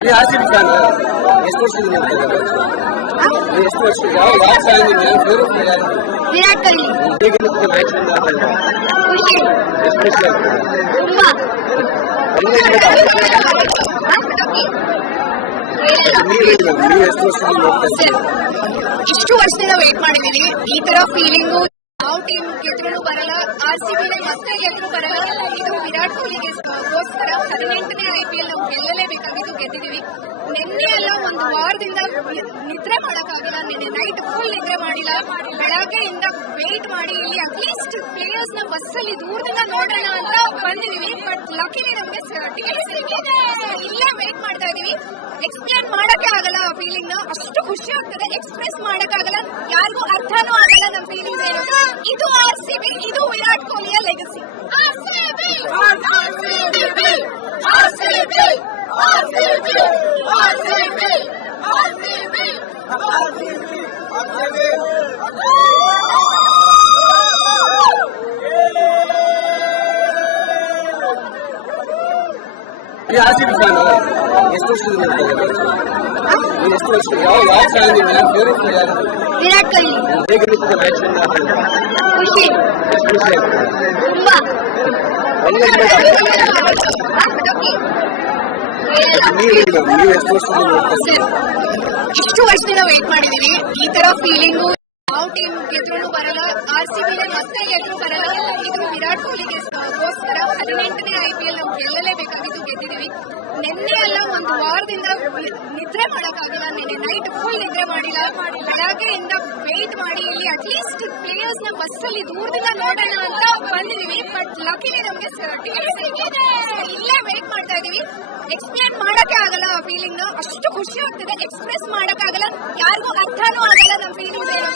ನೀವು RCB fan ಎಷ್ಟು ವರ್ಷದಿಂದ ನೋಡ್ತಾ ಇದ್ದೀರಾ? ನೀವು ಎಷ್ಟು ವರ್ಷ ಯಾವ ಫ್ಯಾನ್ ಇದೆ? ಫೇವರೇಟ್ ಪ್ಲೇಯರ್ ಯಾರು? ವಿರಾಟ್ ಕೊಹ್ಲಿ. ಹೇಗಿರುತ್ತೆ ಮ್ಯಾಚ್ ನೋಡ್ತಾ ಇದ್ದೀರಾ? ಖುಷಿ ಎಷ್ಟು ಖುಷಿ ಆಗ್ತದೆ? ತುಂಬಾ. ನೀವು ಎಷ್ಟು ವರ್ಷದಿಂದ ನೋಡ್ತಾ ಇದ್ದೀರಾ? ಇಷ್ಟು ವರ್ಷದಿಂದ ವೇಟ್ ಮಾಡಿದೀವಿ. ಈ ತರ ಫೀಲಿಂಗು ಯಾವ ಟೀಮ್ ಗೆದ್ರು ಬರಲ್ಲ, RCB ಮತ್ತೆ ಗೆದ್ರು ಬರಲ್ಲ. ಇದು ವಿರಾಟ್ ಕೊಹ್ಲಿಗೋಸ್ಕರ 18ನೇ IPL ನಾವು ಗೆಲ್ಲಲೇಬೇಕಾಗಿದ್ದು, ಗೆದ್ದಿದೀವಿ. ನಿನ್ನೆ ಎಲ್ಲ ಒಂದು ವಾರದಿಂದ ನಿದ್ರೆ ಮಾಡಕ್ಕಾಗಿಲ್ಲ. ನಿನ್ನೆ ನೈಟ್ ಫುಲ್ ನಿದ್ರೆ ಮಾಡಿಲ್ಲ. ಬೆಳಗ್ಗೆಯಿಂದ ವೇಟ್ ಮಾಡಿ ಇಲ್ಲಿ ಅಟ್ಲೀಸ್ಟ್ ಪ್ಲೇಯರ್ಸ್ ನ ಬಸ್ ಅಲ್ಲಿ ದೂರದಿಂದ ನೋಡೋಣ ಅಂತ ಬಂದಿದೀವಿ. ಬಟ್ ಲಕಿಲಿ ನಮ್ಗೆ ಟಿಕೆಟ್ ಸಿಕ್ಕಿದೆ. ಇಲ್ಲೇ ವೇಟ್ ಮಾಡ್ತಾ ಇದೀವಿ. ಎಕ್ಸ್ಪ್ಲೇನ್ ಮಾಡಕ್ಕೆ ಆಗಲ್ಲ ಆ ಫೀಲಿಂಗ್ ನ. ಅಷ್ಟು ಖುಷಿ ಆಗ್ತದೆ. ಎಕ್ಸ್ಪ್ರೆಸ್ ಮಾಡಕ್ಕಾಗಲ್ಲ. ಯಾರಿಗೂ ಅರ್ಥನೂ ಆಗಲ್ಲ ನಮ್ಮ ಫೀಲಿಂಗ್ಸ್ ಏನು. ಇದು RCB, ಇದು ವಿರಾಟ್ ಕೊಹ್ಲಿಯ ಲೆಗಸಿ. ನೀವು ಆರ್‌ಸಿಬಿ ಫ್ಯಾನ್ ಎಷ್ಟು ವರ್ಷದಿಂದ ನೋಡ್ತಾ ಇದ್ದೀರಾ? ನೀವು ಎಷ್ಟು ವರ್ಷ ಯಾವ ಫ್ಯಾನ್ ಇದೆ? ಫೇವರೇಟ್ ಪ್ಲೇಯರ್ ಯಾರು? ವಿರಾಟ್ ಕೊಹ್ಲಿ. ಹೇಗಿರುತ್ತೆ ಮ್ಯಾಚ್ ನೋಡ್ತಾ ಇದ್ದೀರಾ? ಖುಷಿ ಎಷ್ಟು ಖುಷಿ ಆಗ್ತದೆ? ತುಂಬಾ. ನೀವು ಎಷ್ಟು ವರ್ಷದಿಂದ ನೋಡ್ತಾ ಇದ್ದೀರಾ? ಇಷ್ಟು ವರ್ಷದಿಂದ ವೇಟ್ ಮಾಡಿದೀವಿ. ಈ ತರ ಫೀಲಿಂಗು ಯಾವ ಟೀಮ್ ಗೆದ್ರು ಬರಲ್ಲ, RCB ಮತ್ತೆ ಗೆದ್ರು ಬರಲ್ಲ. ಇದು ವಿರಾಟ್ ಕೊಹ್ಲಿಗೋಸ್ಕರ 18ನೇ IPL ನಾವು ಗೆಲ್ಲಲೇಬೇಕಾಗಿದ್ದು, ಗೆದ್ದಿದೀವಿ. ನಿನ್ನೆ ಎಲ್ಲ ಒಂದು ವಾರದಿಂದ ನಿದ್ರೆ ಮಾಡಕ್ಕಾಗಿಲ್ಲ. ನಿನ್ನೆ ನೈಟ್ ಫುಲ್ ನಿದ್ರೆ ಮಾಡಿಲ್ಲ. ಬೆಳಗ್ಗೆಯಿಂದ ವೇಟ್ ಮಾಡಿ ಇಲ್ಲಿ ಅಟ್ಲೀಸ್ಟ್ ಪ್ಲೇಯರ್ಸ್ ನ ಬಸ್ ಅಲ್ಲಿ ದೂರದಿಂದ ನೋಡೋಣ ಅಂತ ಬಂದಿದೀವಿ. ಬಟ್ ಲಕಿಲಿ ನಮ್ಗೆ ಟಿಕೆಟ್ ಸಿಕ್ಕಿದೆ. ಇಲ್ಲೇ ವೇಟ್ ಮಾಡ್ತಾ ಇದೀವಿ. ಎಕ್ಸ್ಪ್ಲೇನ್ ಮಾಡಕ್ಕೆ ಆಗಲ್ಲ ಆ ಫೀಲಿಂಗ್ ನ. ಅಷ್ಟು ಖುಷಿ ಆಗ್ತದೆ. ಎಕ್ಸ್ಪ್ರೆಸ್ ಮಾಡಕ್ಕಾಗಲ್ಲ. ಯಾರಿಗೂ ಅರ್ಥನೂ ಆಗಲ್ಲ ನಮ್ಮ ಫೀಲಿಂಗ್ಸ್ ಏನು.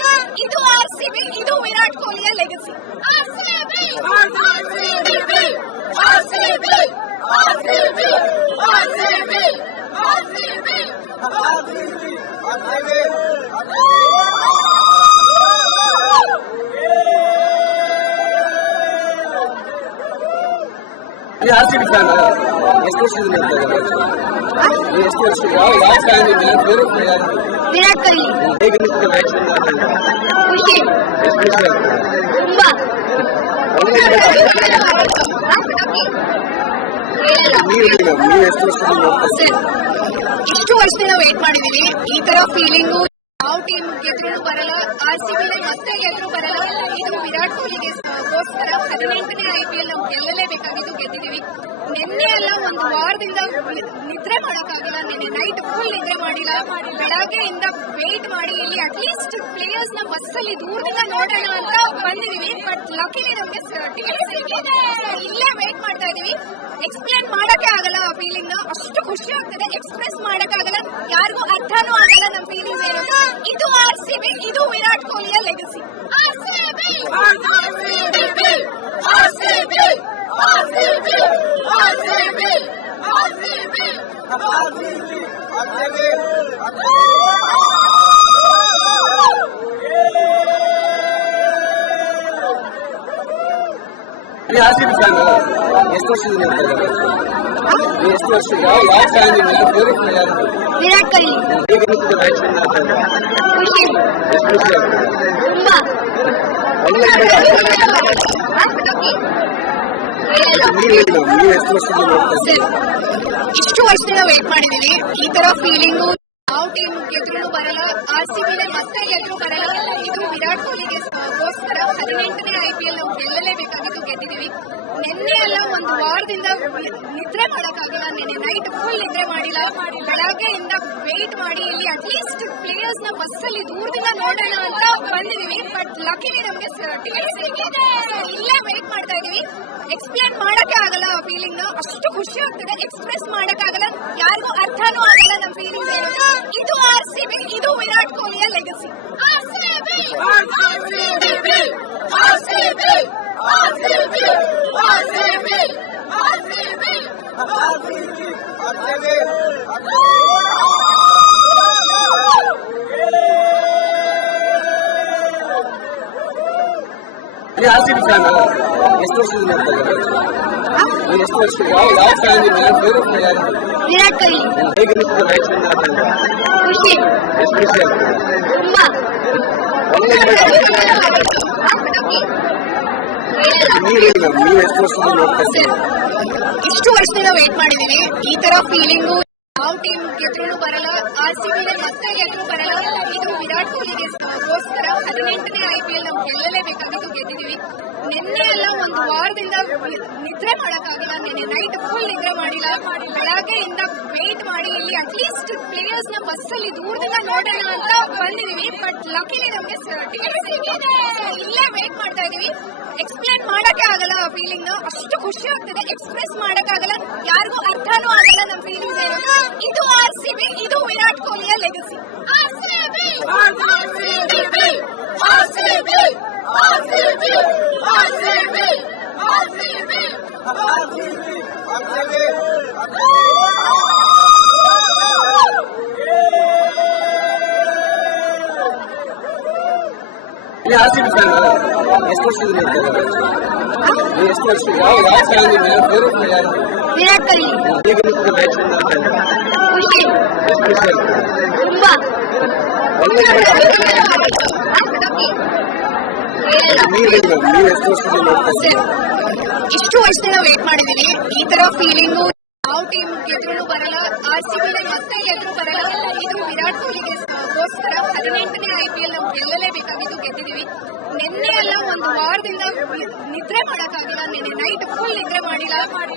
ಇದು RCB, ಇದು ವಿರಾಟ್ ಕೊಹ್ಲಿಯ ಲೆಗಸಿ. ನೀವು ಆರ್‌ಸಿಬಿ ಫ್ಯಾನ್ ಎಷ್ಟು ವರ್ಷದಿಂದ ನೋಡ್ತಾ ಇದ್ದೀರಾ? ನೀವು ಎಷ್ಟು ವರ್ಷ ಯಾವ ಫ್ಯಾನ್ ಇದೆ? ಫೇವರೇಟ್ ಪ್ಲೇಯರ್ ಯಾರು? ವಿರಾಟ್ ಕೊಹ್ಲಿ. ಹೇಗಿರುತ್ತೆ ಮ್ಯಾಚ್ ನೋಡ್ತಾ ಇದ್ದೀರಾ? ಖುಷಿ ಎಷ್ಟು ಖುಷಿ ಆಗ್ತದೆ? ತುಂಬಾ. ನೀವು ಎಷ್ಟು ವರ್ಷದಿಂದ ನೋಡ್ತಾ ಇದ್ದೀರಾ? ಇಷ್ಟು ವರ್ಷದಿಂದ ವೇಟ್ ಮಾಡಿದೀವಿ. ಈ ತರ ಫೀಲಿಂಗು ಯಾವ ಟೀಮ್ ಗೆದ್ರು ಬರಲ್ಲ, RCB ಮತ್ತೆ ಗೆದ್ರು ಬರಲ್ಲ. ಇದು ವಿರಾಟ್ ಕೊಹ್ಲಿಗೋಸ್ಕರ 18ನೇ IPL ನಾವು ಗೆಲ್ಲಲೇಬೇಕಾಗಿದ್ದು, ಗೆದ್ದಿದೀವಿ. ನಿನ್ನೆ ಎಲ್ಲ ಒಂದು ವಾರದಿಂದ ನಿದ್ರೆ ಮಾಡಕ್ಕಾಗಿಲ್ಲ. ನಿನ್ನೆ ನೈಟ್ ಫುಲ್ ನಿದ್ರೆ ಮಾಡಿಲ್ಲ. ಬೆಳಗ್ಗೆಯಿಂದ ವೇಟ್ ಮಾಡಿ ಇಲ್ಲಿ ಅಟ್ಲೀಸ್ಟ್ ಪ್ಲೇಯರ್ಸ್ ನ ಬಸ್ ಅಲ್ಲಿ ದೂರದಿಂದ ನೋಡೋಣ ಅಂತ ಬಂದಿದೀವಿ. ಬಟ್ ಲಕಿಲಿ ನಮ್ಗೆ ಟಿಕೆಟ್ ಸಿಕ್ಕಿದೆ. ಇಲ್ಲೇ ವೇಟ್ ಮಾಡ್ತಾ ಇದೀವಿ. ಎಕ್ಸ್ಪ್ಲೇನ್ ಮಾಡಕ್ಕೆ ಆಗಲ್ಲ ಆ ಫೀಲಿಂಗ್ ನ. ಅಷ್ಟು ಖುಷಿ ಆಗ್ತದೆ. ಎಕ್ಸ್ಪ್ರೆಸ್ ಮಾಡಕ್ಕಾಗಲ್ಲ. ಯಾರಿಗೂ ಅರ್ಥನೂ ಆಗಲ್ಲ ನಮ್ಮ ಫೀಲಿಂಗ್ಸ್ ಏನು. ಇದು RCB, ಇದು ವಿರಾಟ್ ಕೊಹ್ಲಿಯ ಲೆಗಸಿ. ನೀವು ಆರ್‌ಸಿಬಿ ಫ್ಯಾನ್ ಎಷ್ಟು ವರ್ಷದಿಂದ ನೋಡ್ತಾ ಇದ್ದೀರಾ? ನೀವು ಎಷ್ಟು ವರ್ಷ ಯಾವ ಫ್ಯಾನ್ ಇದೆ? ಫೇವರೇಟ್ ಪ್ಲೇಯರ್ ಯಾರು? ವಿರಾಟ್ ಕೊಹ್ಲಿ. ಹೇಗಿರುತ್ತೆ ಮ್ಯಾಚ್ ನೋಡ್ತಾ ಇದ್ದೀರಾ? ಖುಷಿ ಎಷ್ಟು ಖುಷಿ ಆಗ್ತದೆ? ತುಂಬಾ. ನೀವು ಎಷ್ಟು ವರ್ಷದಿಂದ ನೋಡ್ತಾ ಇದ್ದೀರಾ? ಇಷ್ಟು ವರ್ಷದಿಂದ ವೇಟ್ ಮಾಡಿದೀವಿ. ಈ ತರ ಫೀಲಿಂಗು ಯಾವ ಟೀಮ್ ಗೆದ್ರು ಬರಲ್ಲ, RCB ಮತ್ತೆ ಗೆದ್ರು ಬರಲ್ಲ. ಇದು ವಿರಾಟ್ ಕೊಹ್ಲಿಗೋಸ್ಕರ 18ನೇ IPL ನಾವು ಗೆಲ್ಲಲೇಬೇಕಾಗಿದ್ದು, ಗೆದ್ದಿದೀವಿ. ನಿನ್ನೆ ಎಲ್ಲ ಒಂದು ವಾರದಿಂದ ನಿದ್ರೆ ಮಾಡಕ್ಕಾಗಿಲ್ಲ. ನಿನ್ನೆ ನೈಟ್ ಫುಲ್ ನಿದ್ರೆ ಮಾಡಿಲ್ಲ. ಬೆಳಗ್ಗೆಯಿಂದ ವೇಟ್ ಮಾಡಿ ಇಲ್ಲಿ ಅಟ್ಲೀಸ್ಟ್ ಪ್ಲೇಯರ್ಸ್ ನ ಬಸ್ ಅಲ್ಲಿ ದೂರದಿಂದ ನೋಡೋಣ ಅಂತ ಬಂದಿದೀವಿ. ಬಟ್ ಲಕಿಲಿ ನಮ್ಗೆ ಟಿಕೆಟ್ ಸಿಕ್ಕಿದೆ. ಇಲ್ಲೇ ವೇಟ್ ಮಾಡ್ತಾ ಇದೀವಿ. ಎಕ್ಸ್ಪ್ಲೇನ್ ಮಾಡಕ್ಕೆ ಆಗಲ್ಲ ಆ ಫೀಲಿಂಗ್ ನ. ಅಷ್ಟು ಖುಷಿ ಆಗ್ತದೆ. ಎಕ್ಸ್ಪ್ರೆಸ್ ಮಾಡಕ್ಕಾಗಲ್ಲ. ಯಾರಿಗೂ ಅರ್ಥನೂ ಆಗಲ್ಲ ನಮ್ಮ ಫೀಲಿಂಗ್ಸ್ ಏನು. ಇದು RCB, ಇದು ವಿರಾಟ್ ಕೊಹ್ಲಿಯ ಲೆಗಸಿ. ನೀವು ಆರ್‌ಸಿಬಿ ಫ್ಯಾನ್ ಎಷ್ಟು ವರ್ಷದಿಂದ ನೋಡ್ತಾ ಇದ್ದೀರಾ? ನೀವು ಎಷ್ಟು ವರ್ಷ ಯಾವ ಫ್ಯಾನ್ ನಿಮ್ಮ ಫೇವರೇಟ್ ಪ್ಲೇಯರ್ ವಿರಾಟ್ ಕೊಹ್ಲಿ. ಹೇಗೆ ನಿಂತಿದೆ ಮ್ಯಾಚ್ ಖುಷಿ ಎಷ್ಟು ಖುಷಿ ಆಗ್ತದೆ ತುಂಬಾ. ಒಳ್ಳೆ ನೀವು ಎಷ್ಟು ವರ್ಷದಿಂದ ನೋಡ್ತಾ ಇದ್ದೀರಿ? ಇಷ್ಟು ವರ್ಷದಿಂದ ವೇಟ್ ಮಾಡಿದೀವಿ. ಈ ತರ ಫೀಲಿಂಗು ಯಾವ ಟೀಮ್ ಗೆದ್ರೂ ಬರಲ್ಲ, RCB ಮತ್ತೆ ಗೆದ್ರೂ ಬರಲ್ಲ. ಇದು ವಿರಾಟ್ ಕೊಹ್ಲಿಗೆ ಗೋಸ್ಕರ 18ನೇ IPL ನಾವು ಗೆಲ್ಲಲೇಬೇಕಾಗಿದ್ದು ಗೆದ್ದಿದೀವಿ. ನಿನ್ನೆ ಎಲ್ಲ ಒಂದು ವಾರದಿಂದ ನಿದ್ರೆ ಮಾಡಕ್ಕಾಗಿಲ್ಲ. ನಿನ್ನೆ ನೈಟ್ ಫುಲ್ ನಿದ್ರೆ ಮಾಡಿಲ್ಲ. ಬೆಳಗ್ಗೆಯಿಂದ ವೇಟ್ ಮಾಡಿ ಇಲ್ಲಿ ಅಟ್ಲೀಸ್ಟ್ ಪ್ಲೇಯರ್ಸ್ ನ ಬಸ್ ಅಲ್ಲಿ ದೂರದಿಂದ ನೋಡೋಣ ಅಂತ ಬಂದಿದೀವಿ. ಬಟ್ ಲಕಿಲಿ ನಮ್ಗೆ ಟಿಕೆಟ್ ಸಿಕ್ಕಿದೆ. ಇಲ್ಲೇ ವೇಟ್ ಮಾಡ್ತಾ ಇದೀವಿ. ಎಕ್ಸ್ಪ್ಲೇನ್ ಮಾಡಕ್ಕೆ ಆಗಲ್ಲ ಆ ಫೀಲಿಂಗ್. ಅಷ್ಟು ಖುಷಿ ಆಗ್ತದೆ, ಎಕ್ಸ್ಪ್ರೆಸ್ ಮಾಡಕ್ಕಾಗಲ್ಲ, ಯಾರಿಗೂ ಅರ್ಥನೂ ಆಗಲ್ಲ ನಮ್ಮ ಫೀಲಿಂಗ್ಸ್ ಏನು. ಇದು RCB, ಇದು ವಿರಾಟ್ ಕೊಹ್ಲಿಯ ಲೆಗಸಿ. ಇಲ್ಲಿ RCB ಫ್ಯಾನ್ ಎಷ್ಟು ವರ್ಷದಿಂದ ನೀವು ಎಷ್ಟು ವರ್ಷ ಯಾವ ಫ್ಯಾನ್ ನಿಮ್ಮ ಫೇವರೇಟ್ ಪ್ಲೇಯರ್ ವಿರಾಟ್ ಕೊಹ್ಲಿ. ಹೇಗೆ ನಿಂತಿದೆ ಮ್ಯಾಚ್ ಖುಷಿ ಎಷ್ಟು ಖುಷಿ ಆಗ್ತದೆ ತುಂಬಾ. ಒಳ್ಳೆ ನೀವು ಎಷ್ಟು ವರ್ಷದಿಂದ ನೋಡ್ತಾ ಇದ್ದೀರಿ? ಇಷ್ಟು ವರ್ಷದಿಂದ ವೇಟ್ ಮಾಡಿದೀವಿ. ಈ ತರ ಫೀಲಿಂಗು ಯಾವ ಟೀಮ್ ಗೆದ್ರೂ ಬರಲ್ಲ, RCB ಮತ್ತೆ ಗೆದ್ರೂ ಬರಲ್ಲ. ಇದು ವಿರಾಟ್ ಕೊಹ್ಲಿಗೆ ಗೋಸ್ಕರ 18ನೇ IPL ನಾವು ಗೆಲ್ಲಲೇಬೇಕಾಗಿದ್ದು ಗೆದ್ದಿದೀವಿ. ನಿನ್ನೆ ಎಲ್ಲ ಒಂದು ವಾರದಿಂದ ನಿದ್ರೆ ಮಾಡಕ್ಕಾಗಿಲ್ಲ. ನಿನ್ನೆ ನೈಟ್ ಫುಲ್ ನಿದ್ರೆ ಮಾಡಿಲ್ಲ.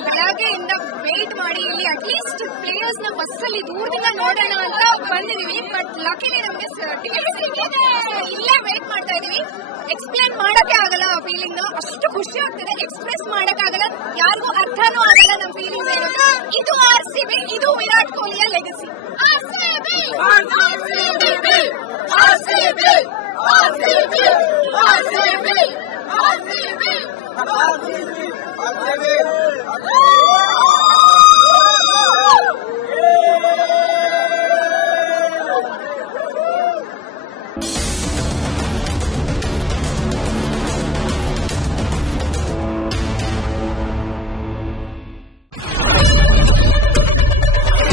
ಬೆಳಗ್ಗೆಯಿಂದ ವೇಟ್ ಮಾಡಿ ಇಲ್ಲಿ ಅಟ್ಲೀಸ್ಟ್ ಪ್ಲೇಯರ್ಸ್ ನ ಬಸ್ ಅಲ್ಲಿ ದೂರದಿಂದ ನೋಡೋಣ ಅಂತ ಬಂದಿದೀವಿ. ಬಟ್ ಲಕಿಲಿ ನಮ್ಗೆ ಟಿಕೆಟ್ ಸಿಕ್ಕಿದೆ. ಇಲ್ಲೇ ವೇಟ್ ಮಾಡ್ತಾ ಇದೀವಿ. ಎಕ್ಸ್ಪ್ಲೇನ್ ಮಾಡಕ್ಕೆ ಆಗಲ್ಲ ಆ ಫೀಲಿಂಗ್. ಅಷ್ಟು ಖುಷಿ ಆಗ್ತದೆ, ಎಕ್ಸ್ಪ್ರೆಸ್ ಮಾಡಕ್ಕಾಗಲ್ಲ, ಯಾರಿಗೂ ಅರ್ಥನೂ ಆಗಲ್ಲ ನಮ್ಮ ಫೀಲಿಂಗ್ಸ್ ಏನು. ಇದು RCB, ಇದು ವಿರಾಟ್ ಕೊಹ್ಲಿಯ ಲೆಗಸಿ.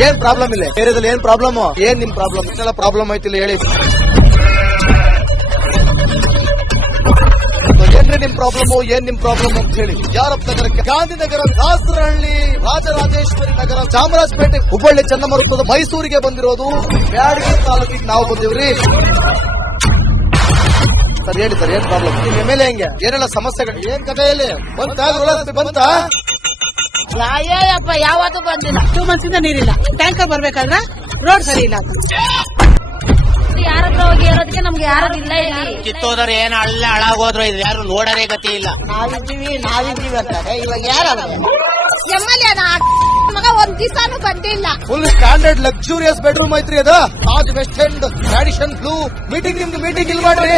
ಏನ್ ಪ್ರಾಬ್ಲಮ್ ಇಲ್ಲ ಏರಿಯಾದಲ್ಲಿ? ಏನ್ ಪ್ರಾಬ್ಲಮ್? ಏನ್ ನಿಮ್ ಪ್ರಾಬ್ಲಮ್? ಇಷ್ಟೆಲ್ಲ ಪ್ರಾಬ್ಲಮ್ ಐತಿಲ್ಲ ಹೇಳಿ. ಏನ್ರಿ ನಿಮ್ ಪ್ರಾಬ್ಲಮ್? ಏನ್ ನಿಮ್ ಪ್ರಾಬ್ಲಮ್ ಅಂತ ಹೇಳಿ. ಯಾರಪ್ಪ ನಗರಕ್ಕೆ? ಗಾಂಧಿನಗರ, ದಾಸರಹಳ್ಳಿ, ರಾಜರಾಜೇಶ್ವರಿ ನಗರ, ಚಾಮರಾಜಪೇಟೆ, ಹುಬ್ಬಳ್ಳಿ, ಚನ್ನಮರುತ್ತದ, ಮೈಸೂರಿಗೆ ಬಂದಿರೋದು. ಬ್ಯಾಡಗಿ ತಾಲೂಕಿಗೆ ನಾವು ಬಂದಿವ್ರಿ. ಸರ್ ಹೇಳಿ ಸರ್, ಏನ್ ಪ್ರಾಬ್ಲಮ್? ನಿಮ್ MLA ಹೆಂಗೆ? ಏನೆಲ್ಲ ಸಮಸ್ಯೆಗಳು? ಏನ್ ಕಥೆಯಲ್ಲಿ ಬಂತ? ಅಯ್ಯಪ್ಪ ಯಾವತ್ತೂ ಬಂದಿಲ್ಲ. 2 ಮಂತ್ಸಿಂದ ನೀರಿಲ್ಲ. ಟ್ಯಾಂಕರ್ ಬರ್ಬೇಕಾದ್ರೆ ರೋಡ್ ಸರಿ ಇಲ್ಲ. ಯಾರತ್ರ ಹೋಗಿ ಇರೋದಕ್ಕೆ ನಮ್ಗೆ ಯಾರು ಇಲ್ಲ ಇಲ್ಲಿ. ಕಿತ್ತೋದ್ರೆ ಏನ ಅಲ್ಲ ಹಾಳಾಗೋದ್ರು ಇದು ಯಾರು ನೋಡರೇ ಗತಿ ಇಲ್ಲ. ನಾವಿದ್ದೀವಿ ಅಂತಾರೆ. ಇವಾಗ ಯಾರು MLA ಮಗ ಒಂದ್ ದಿವಸನೂ ಬಂದಿಲ್ಲ. ಫುಲ್ ಸ್ಟ್ಯಾಂಡರ್ಡ್ ಲಕ್ಸುರಿಯಸ್ ಬೆಡ್ರೂಮ್ ಐತ್ರಿ ಅದು. Taj West End, Radisson Blu. Meeting ನಿಮ್ದು ಮೀಟಿಂಗ್ ಇಲ್ಲಿ ಮಾಡ್ರಿ.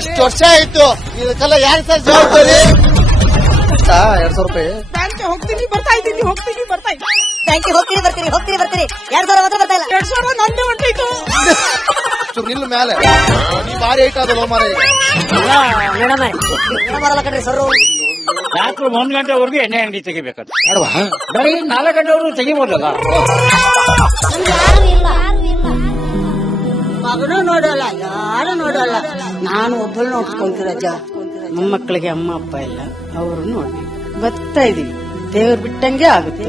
ಇಷ್ಟು ವರ್ಷ ಆಯ್ತು, ಇದಕ್ಕೆಲ್ಲ ಯಾರು ಸರ್ ಜವಾಬ್ದಾರಿ? 2,000 ರೂಪಾಯಿ ಬ್ಯಾಂಕ್ ಹೋಗ್ತೀನಿ ಬರ್ತಾ ಇದ್ದೀನಿ. ಬ್ಯಾಂಕಿಗೆ ಹೋಗ್ತೀರಿ 2,000 ಮಾತ್ರ ಬರ್ತಾ ಇಲ್ಲ. 2,000 ನಂದೇ ಹೊಂಟೈತು. ನಿಲ್ ಮೇಲೆ ನೀ ಭಾರಿ ಐಟ್ ಅದಲ್ಲ ಮಾರ. ಬರಲ್ಲ ಕಣ್ರಿ ಸರ್. ರಾತ್ರಿ 1 ಗಂಟೆವರೆಗೂ ಎಣ್ಣೆ ಅಂಗಡಿ ತೆಗಿಬೇಕಂತ. ಅಲ್ವಾ? ಬರೀ 4 ಗಂಟೆವರೆಗೂ ತೆಗಿಬೋದಲ್ಲ. ಮಗನೂ ನೋಡಲ್ಲ, ಯಾರು ನೋಡಲ್ಲ. ನಾನು ಒಬ್ಬಳು ನೋಡ್ಕೊಂತೀರಜ್ಜ. ಮೊಮ್ಮಕ್ಕಳಿಗೆ ಅಮ್ಮ ಅಪ್ಪ ಇಲ್ಲ, ಅವರು ನೋಡಿ ಬರ್ತಾ ಇದೀವಿ. ದೇವ್ರು ಬಿಟ್ಟಂಗೆ ಆಗುತ್ತೆ.